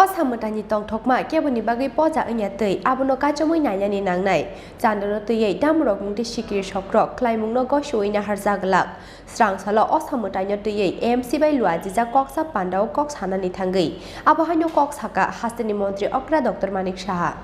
Osamutani tong tokma kebuni bagi poja anyatei abono kacamui nanyani nangnai candano tuyei damrok mungti shikir shokrok klaimungno goshuina harjaglak strang salo osamutani tuyei AMC bai luaji ja koksa pandao koks hanani thangai abahanyo koks haka hastini mantri okra Dr. Manik Saha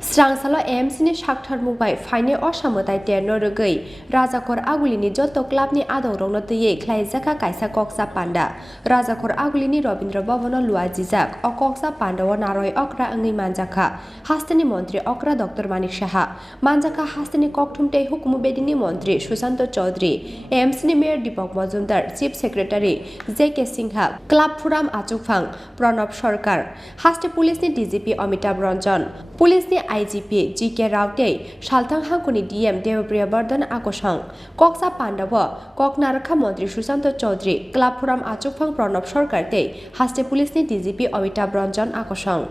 Strangsalo AMC ni Shakhtar Mumbai faine osamutai terno rogei Rajakor Agulini joto clubni adorongno teye khlaijaka kaisa koksa panda Rajakor Agulini Robindra Bhavono luajijak o koksa pandawo naroi okra angai manjaka hastini mantri okra Dr. Manik Saha manjaka hastini kokthumtei hukumu bedini mantri Sushanto Chaudhary AMC ni mayor Deepak Majumdar chief secretary JK Singha club furam achukphang Pranab Sarkar haste police ni DGP Amitabh Ranjan police ni IGP GK Raute Shaltang Hangkuni DM Devapriya Bardhan Akosang Koksa Pandawa Koknarakha Mantri Sushanto Chaudhary Club Forum Achukphang Pranab Sarkar te haste police ni DGP Amitabh Ranjan Akosang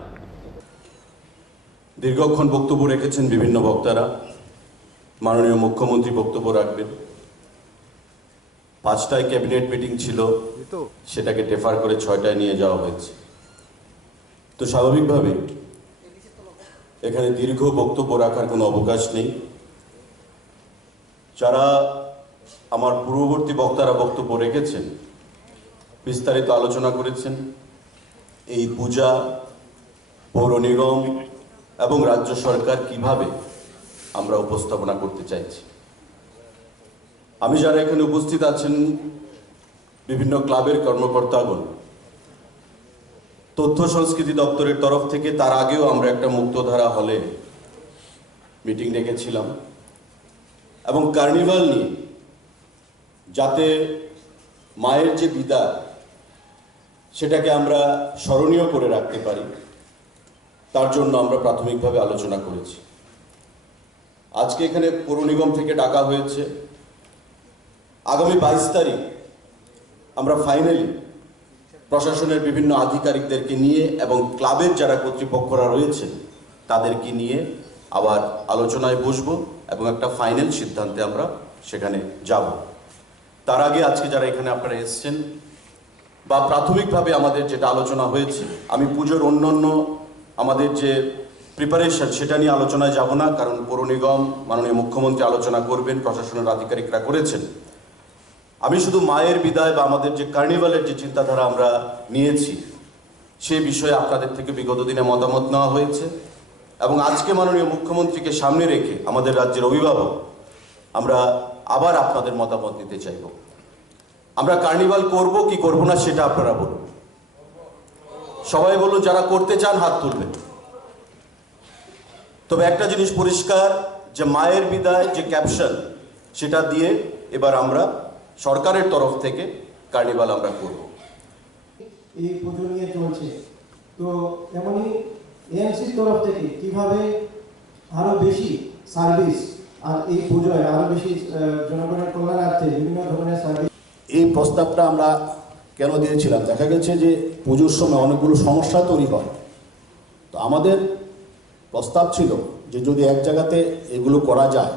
দীর্ঘক্ষণ বক্তব্য রেখেছেন বিভিন্ন বক্তারা মাননীয় মুখ্যমন্ত্রী বক্তব্য রাখবেন 5টায় cabinet meeting ছিল সেটাকে ডেফার করে 6টায় নিয়ে যাওয়া হয়েছে তো স্বাভাবিকভাবে এখানে দীর্ঘ বক্তব্য রাখার কোনো অবকাশ নেই যারা আমার পূর্ববর্তী বক্তারা বক্তব্য রেখেছেন বিস্তারিত আলোচনা করেছেন এই পূজা পৌর নিগম এবং রাজ্য সরকার কিভাবে আমরা উপস্থাপনা করতে চাইছি আমি যারা এখানে উপস্থিত আছেন বিভিন্ন ক্লাবের কর্মকর্তাগণ তথ্য সংস্কৃতি দপ্তরের তরফ থেকে তার আগেও আমরা একটা মুক্তধারা হলে মিটিং ডেকেছিলাম এবং কার্নিভাল নিয়ে যাতে মায়ের যে বিদায় সেটাকে আমরা স্মরণীয় করে রাখতে পারি তার জন্য আমরা প্রাথমিকভাবে আলোচনা করেছি আজকে এখানে পৌর নিগম থেকে ডাকা হয়েছে আগামী 22 তারিখ আমরা ফাইনালি প্রশাসনের বিভিন্ন আধিকারিকদেরকে নিয়ে এবং ক্লাবের যারা কর্তৃপক্ষরা রয়েছেন তাদেরকে নিয়ে আবার আলোচনায় বসবো এবং একটা ফাইনাল সিদ্ধান্তে আমরা সেখানে যাব তার আগে আজকে যারা এখানে আপনারা এসেছেন বা প্রাথমিকভাবে আমাদের যেটা আলোচনা হয়েছে আমি পুজোর অন্যান্য আমাদের যে প্রিপারেশন সেটা নিয়ে আলোচনায় যাব না কারণ পৌর নিগম মাননীয় মুখ্যমন্ত্রী আলোচনা করবেন প্রশাসনের আধিকারিকরা করেছেন আমি শুধু মায়ের বিদায় বা আমাদের যে কার্নিভালের যে চিন্তাধারা আমরা নিয়েছি সেই বিষয়ে আপনাদের থেকে বিগত দিনে মতামত নেওয়া হয়েছে এবং আজকে মাননীয় মুখ্যমন্ত্রীকে সামনে রেখে আমাদের রাজ্যের অভিভাবক আমরা আবার আপনাদের মতামত নিতে চাইব আমরা কার্নিভাল করব কি করব না সেটা আপনারা বলুন সবাই বলুন যারা করতে চান হাত তুলবেন তবে একটা জিনিস পরিষ্কার যে মায়ের বিদায় যে ক্যাপশন সেটা দিয়ে এবার আমরা সরকারের তরফ থেকে কার্নিভাল আমরা করব এই পুজো নিয়ে চলছে তো এমনই এএমসির তরফ থেকে কিভাবে আরো বেশি সার্ভিস আর এই পুজোয় আরো বেশি জনগণের কল্যাণার্থে বিভিন্ন ধরনের সার্ভিস এই প্রস্তাবটা আমরা কেন দিয়েছিলাম দেখা গেছে যে পুজোর সময় অনেকগুলো সমস্যা তৈরি হয় তো আমাদের প্রস্তাব ছিল যে যদি এক জায়গাতে এগুলো করা যায়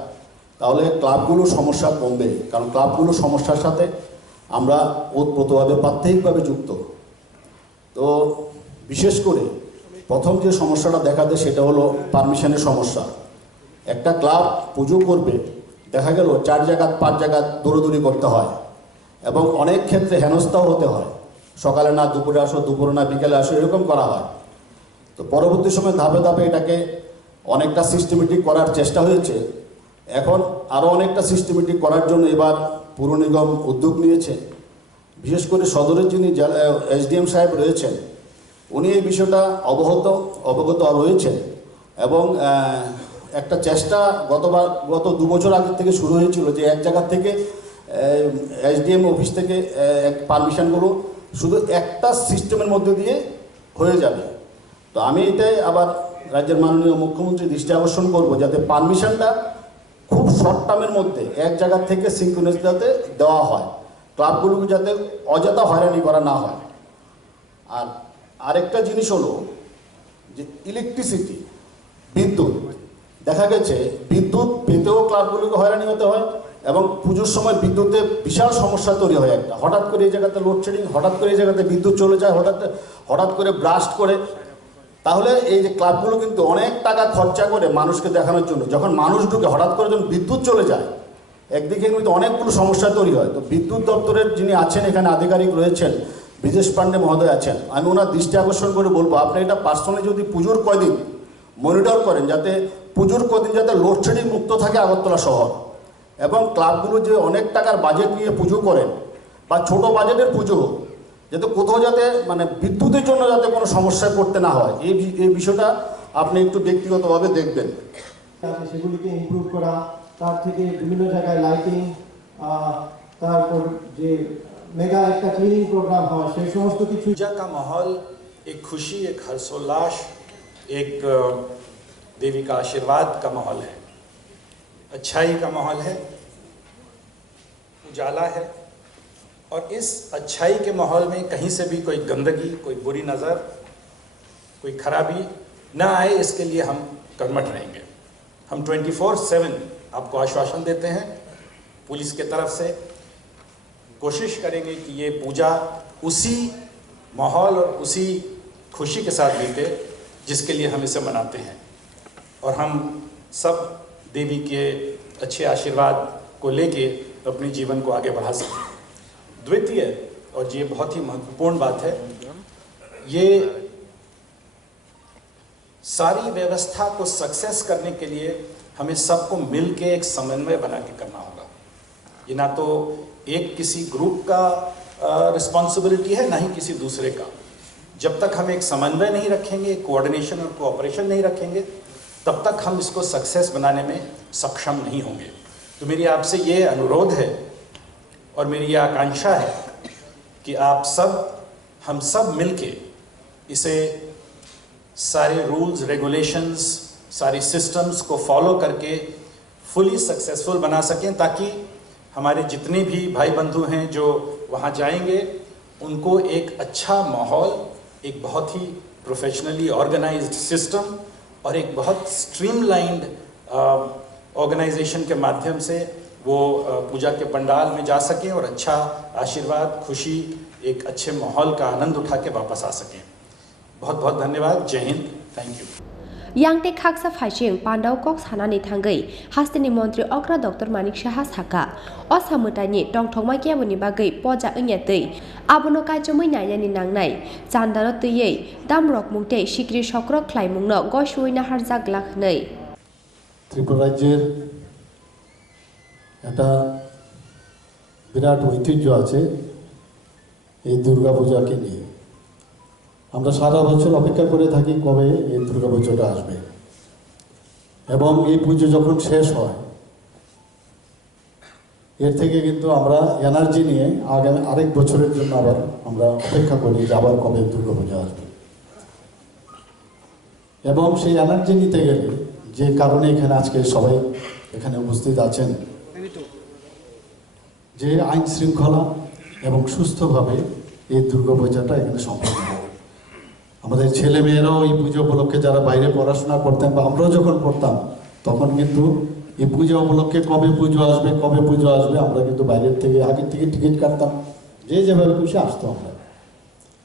তাহলে ক্লাবগুলোর সমস্যা কমবে কারণ ক্লাবগুলোর সমস্যার সাথে আমরা ওতপ্রোতভাবে প্রাত্যহিকভাবে যুক্ত তো বিশেষ করে প্রথম যে সমস্যাটা দেখা দেয় সেটা হলো পারমিশনের সমস্যা একটা ক্লাব পুজো করবে দেখা গেল 4 জায়গা 5 জায়গা দৌড়দৌড়ি করতে হয় এবং অনেক ক্ষেত্রে হেনস্থাও হতে হয় সকালে না দুপুরে আসো দুপুরে না বিকেলে আসো এরকম করা হয় তো পরবর্তী সময় ধাপে ধাপে এটাকে অনেকটা সিস্টেমেটিক করার চেষ্টা হয়েছে এখন আরও অনেকটা সিস্টেমেটিক করার জন্য এবার পৌর নিগম উদ্যোগ নিয়েছে বিশেষ করে সদরের যিনি এসডিএম সাহেব রয়েছেন উনি এই বিষয়টা অবগত রয়েছেন এবং একটা চেষ্টা গত 2 বছর আগে থেকে শুরু হয়েছিল যে এক জায়গা থেকে এসডিএম অফিস থেকে পারমিশনগুলো শুধু একটা সিস্টেমের মধ্যে দিয়ে হয়ে যাবে তো আমি এটাই আবার রাজ্যের মাননীয় মুখ্যমন্ত্রী দৃষ্টি আকর্ষণ করব যাতে পারমিশনটা খুব শর্ট টার্মের মধ্যে এক জায়গা থেকে সিনক্রোনাইজ যাতে দেওয়া হয় ক্লাবগুলোকে যাতে অযথা হয়রানি করা না হয় আর আরেকটা জিনিস হলো যে ইলেকট্রিসিটি বিদ্যুৎ দেখা গেছে বিদ্যুৎ পেতেও ক্লাবগুলোকে হয়রানি হতে হয় এবং পুজোর সময় বিদ্যুতে বিশাল সমস্যা তৈরি হয় একটা, হঠাৎ করে এই জায়গাতে লোডশেডিং, হঠাৎ করে এই জায়গাতে বিদ্যুৎ চলে যায়, হঠাৎ করে ব্লাস্ট করে। তাহলে এই যে ক্লাবগুলো কিন্তু অনেক টাকা খরচা করে মানুষকে দেখানোর জন্য, যখন মানুষ ঢুকে হঠাৎ করে যখন বিদ্যুৎ চলে যায়, একদিকে কিন্তু অনেকগুলো সমস্যা তৈরি হয়। তো বিদ্যুৎ দপ্তরের যিনি আছেন এখানে আধিকারিক রয়েছেন, ব্রিজেশ পান্ডে মহোদয় আছেন, আমি ওনার দৃষ্টি আকর্ষণ করে বলবো আপনি এটা পার্সোনালি যদি পুজোর কয়দিন মনিটর করেন, যাতে পুজোর কদিন যাতে লোডশেডিং মুক্ত থাকে আগরতলা শহর, এবং ক্লাবগুলো যে অনেক টাকার বাজেট নিয়ে পুজো করেন বা ছোট বাজেটের পুজো, যাতে কোথাও যাতে মানে বিদ্যুতের জন্য যাতে কোনো সমস্যায় পড়তে না হয়, এই বিষয়টা আপনি একটু ব্যক্তিগতভাবে দেখবেন। সেগুলিকে ইমপ্রুভ করা, তার থেকে বিভিন্ন জায়গায় লাইটিং, তারপর যে মেগা একটা ক্লিনিং প্রোগ্রাম হয়, সেই সমস্ত কিছু। पूजा का माहौल एक खुशी, एक हर्षोल्लास, एक देवी का आशीर्वाद का माहौल है, अच्छाई का माहौल है, उजाला है। और इस अच्छाई के माहौल में कहीं से भी कोई गंदगी, कोई बुरी नज़र, कोई खराबी न आए, इसके लिए हम कर्मठ रहेंगे। हम 24/7 आपको आश्वासन देते हैं पुलिस के तरफ से, कोशिश करेंगे कि ये पूजा उसी माहौल और उसी खुशी के साथ बीते जिसके लिए हम इसे मनाते हैं, और हम सब देवी के अच्छे आशीर्वाद को लेके अपने जीवन को आगे बढ़ा सकें। द्वितीय, और ये बहुत ही महत्वपूर्ण बात है, ये सारी व्यवस्था को सक्सेस करने के लिए हमें सबको मिल के एक समन्वय बना के करना होगा। ये ना तो एक किसी ग्रुप का रिस्पॉन्सिबिलिटी है, ना ही किसी दूसरे का। जब तक हम एक समन्वय नहीं रखेंगे, कोऑर्डिनेशन और कोऑपरेशन नहीं रखेंगे, तब तक हम इसको सक्सेस बनाने में सक्षम नहीं होंगे। तो मेरी आपसे ये अनुरोध है और मेरी ये आकांक्षा है कि आप सब, हम सब मिलके इसे सारे रूल्स, रेगुलेशंस, सारी सिस्टम्स को फॉलो करके फुली सक्सेसफुल बना सकें, ताकि हमारे जितने भी भाई बंधु हैं जो वहाँ जाएंगे, उनको एक अच्छा माहौल, एक बहुत ही प्रोफेशनली ऑर्गेनाइज्ड सिस्टम और एक बहुत स्ट्रीमलाइंड ऑर्गेनाइजेशन के माध्यम से वो पूजा के पंडाल में जा सकें और अच्छा आशीर्वाद, खुशी, एक अच्छे माहौल का आनंद उठा के वापस आ सकें। बहुत बहुत धन्यवाद। जय हिंद। Thank you. यांगटे खाकसा फाइशिंग पांडाव कक सानानि थांगै हास्टेनि मन्त्री अग्रा डक्टर मानिक साहा साका असामुतानि टंगथंमा केबोनि बागै पजा ओंयातै आबनो काजमै नायनानि नांनाय चान्दानो तैयै दामरक मुंगटे सिक्रि सक्र ख्लाइमुंनो गयसुइना हारजाक लाखनै ত্রিপুরা রাজ্যের একটা বিরাট ঐতিহ্য আছে এই দুর্গা পূজাকে নিয়ে। আমরা সারা বছর অপেক্ষা করে থাকি কবে এই দুর্গা পুজোটা আসবে, এবং এই পুজো যখন শেষ হয় এর থেকে কিন্তু আমরা এনার্জি নিয়ে আগামী আরেক বছরের জন্য আবার আমরা অপেক্ষা করি যে আবার কবে দুর্গা পূজা আসবে। এবং সেই এনার্জি নিতে গেলে যে কারণে এখানে আজকে সবাই এখানে উপস্থিত আছেন, যে আইন শৃঙ্খলা এবং সুস্থভাবে এই দুর্গা পূজাটা এখানে সম্পন্ন হবে। আমাদের ছেলে মেয়েরাও এই পুজো উপলক্ষে যারা বাইরে পড়াশোনা করতেন বা আমরাও যখন পড়তাম তখন কিন্তু এই পুজো উপলক্ষে কবে পুজো আসবে আমরা কিন্তু বাইরের থেকে আগের থেকে টিকিট কাটতাম, যে যেভাবে খুশি আসতো আমরা।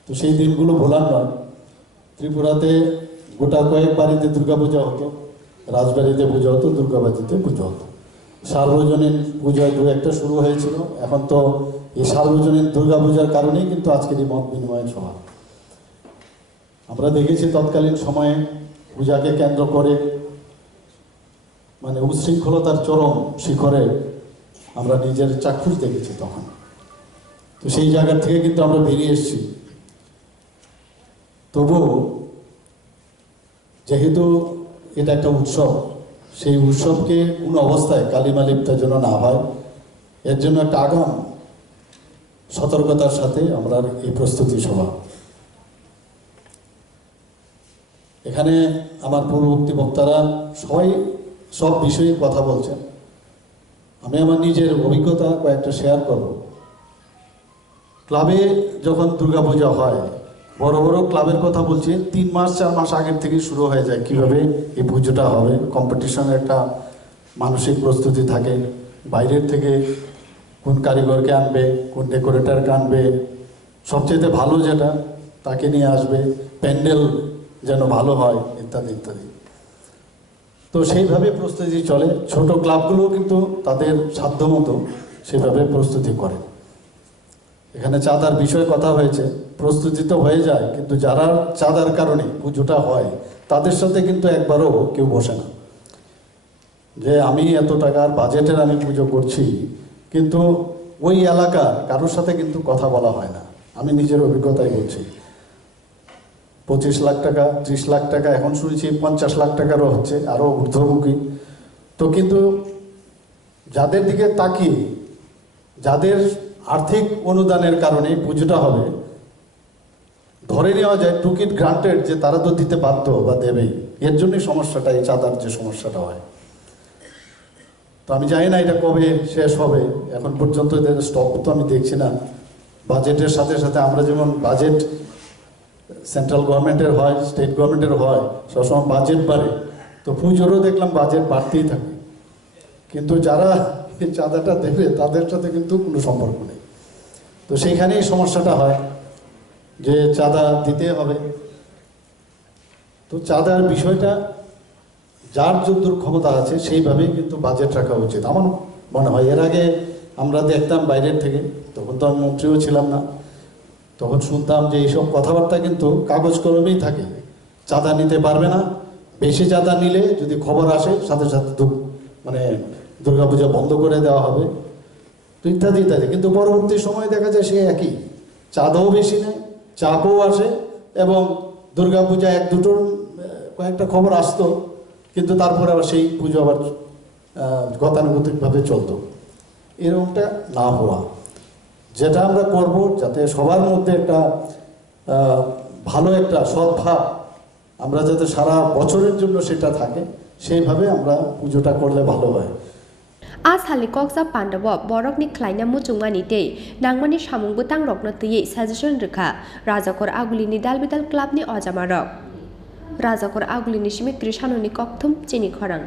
তো সেই দিনগুলো ভোলার নয়। ত্রিপুরাতে গোটা কয়েক বাড়িতে দুর্গাপূজা হতো, রাজবাড়িতে পুজো হতো, দুর্গাবাড়িতে পুজো হতো। সার্বজনীন পূজা দু একটা শুরু হয়েছিল। এখন তো এই সার্বজনীন দুর্গাপূজার কারণেই কিন্তু আজকের এই মত বিনিময় সভা। আমরা দেখেছি তৎকালীন সময়ে পূজাকে কেন্দ্র করে মানে উচ্ছৃঙ্খলতার চরম শিখরে আমরা নিজের চাক্ষুষ দেখেছি তখন। তো সেই জায়গা থেকে কিন্তু আমরা বেরিয়ে এসেছি। তবুও যেহেতু এটা একটা উৎসব, সেই উৎসবকে কোনো অবস্থায় কালিমা লিপ্তের জন্য না হয়, এর জন্য একটা আগাম সতর্কতার সাথে আমরা এই প্রস্তুতি সভা। এখানে আমার পূর্ববর্তী বক্তারা সবাই সব বিষয়ে কথা বলছেন। আমি আমার নিজের অভিজ্ঞতা কয়েকটা শেয়ার করব। ক্লাবে যখন দুর্গাপূজা হয়, বড় বড় ক্লাবের কথা বলছি, 3 মাস 4 মাস আগের থেকে শুরু হয়ে যায় কিভাবে এই পুজোটা হবে। কম্পিটিশনের একটা মানসিক প্রস্তুতি থাকে, বাইরের থেকে কোন কারিগরকে আনবে, কোন ডেকোরেটরকে আনবে, সবচেয়ে ভালো যেটা তাকে নিয়ে আসবে, প্যান্ডেল যেন ভালো হয়, ইত্যাদি ইত্যাদি। তো সেইভাবে প্রস্তুতি চলে। ছোট ক্লাবগুলোও কিন্তু তাদের সাধ্যমতো সেভাবে প্রস্তুতি করে। এখানে চাঁদার বিষয়ে কথা হয়েছে, প্রস্তুতি তো হয়ে যায়, কিন্তু যারা চাঁদার কারণে পুজোটা হয় তাদের সাথে কিন্তু একবারও কেউ বসে না যে আমি এত টাকার বাজেটের আমি পুজো করছি, কিন্তু ওই এলাকার কারোর সাথে কিন্তু কথা বলা হয় না। আমি নিজের অভিজ্ঞতায় বলছি, 25 লাখ টাকা, 30 লাখ টাকা, এখন শুনেছি 50 লাখ টাকারও হচ্ছে, আরও ঊর্ধ্বমুখী। তো কিন্তু যাদের দিকে তাকিয়ে, যাদের আর্থিক অনুদানের কারণে পুজোটা হবে, ধরে নেওয়া যায় টুক ইট গ্রান্টেড যে তারা তো দিতে বাধ্য বা দেবেই, এর জন্যই সমস্যাটা, এই চাঁদার যে সমস্যাটা হয়। তো আমি জানি না এটা কবে শেষ হবে, এখন পর্যন্ত এদের স্টপ তো আমি দেখছি না। বাজেটের সাথে সাথে আমরা যেমন বাজেট সেন্ট্রাল গভর্নমেন্টের হয়, স্টেট গভর্নমেন্টের হয়, সবসময় বাজেট বাড়ে, তো পুজোরও দেখলাম বাজেট বাড়তেই থাকে, কিন্তু যারা এই চাঁদাটা দেবে তাদের সাথে কিন্তু কোনো সম্পর্ক নেই। তো সেইখানেই সমস্যাটা হয় যে চাঁদা দিতে হবে। তো চাঁদার বিষয়টা যার যতদূর ক্ষমতা আছে সেইভাবেই কিন্তু বাজেট রাখা উচিত আমার মনে হয়। এর আগে আমরা দেখতাম বাইরের থেকে, তখন তো আমি মন্ত্রীও ছিলাম না, তখন শুনতাম যে এইসব কথাবার্তা কিন্তু কাগজ কলমেই থাকে, চাঁদা নিতে পারবে না, বেশি চাঁদা নিলে যদি খবর আসে সাথে সাথে দুর্গাপূজা বন্ধ করে দেওয়া হবে, তো ইত্যাদি ইত্যাদি। কিন্তু পরবর্তী সময় দেখা যায় সে একই, চাঁদাও বেশি নেয়, চাপও আসে, এবং দুর্গাপূজা এক দুটোর কয়েকটা খবর আসতো, কিন্তু তারপরে আবার সেই পুজো আবার গতানুগতিকভাবে চলতো। এরকমটা না হওয়া, যেটা আমরা করব যাতে সবার মধ্যে একটা ভালো একটা সদ্ভাব আমরা যাতে সারা বছরের জন্য সেটা থাকে, সেইভাবে আমরা পুজোটা করলে ভালো হয়। आज हालि कक्सा पाण्डव बरकनि ख्लाइना मुचुंगानि दे नांगमानि सामुंबो तांरकनो तयै साजेसन रोखा राजाखर आगुलिनि दालबिदाल क्लाबनि अजामारक राजाखर आगुलिनि सिमे कृषानुनि कक्थुम चिनि खरां।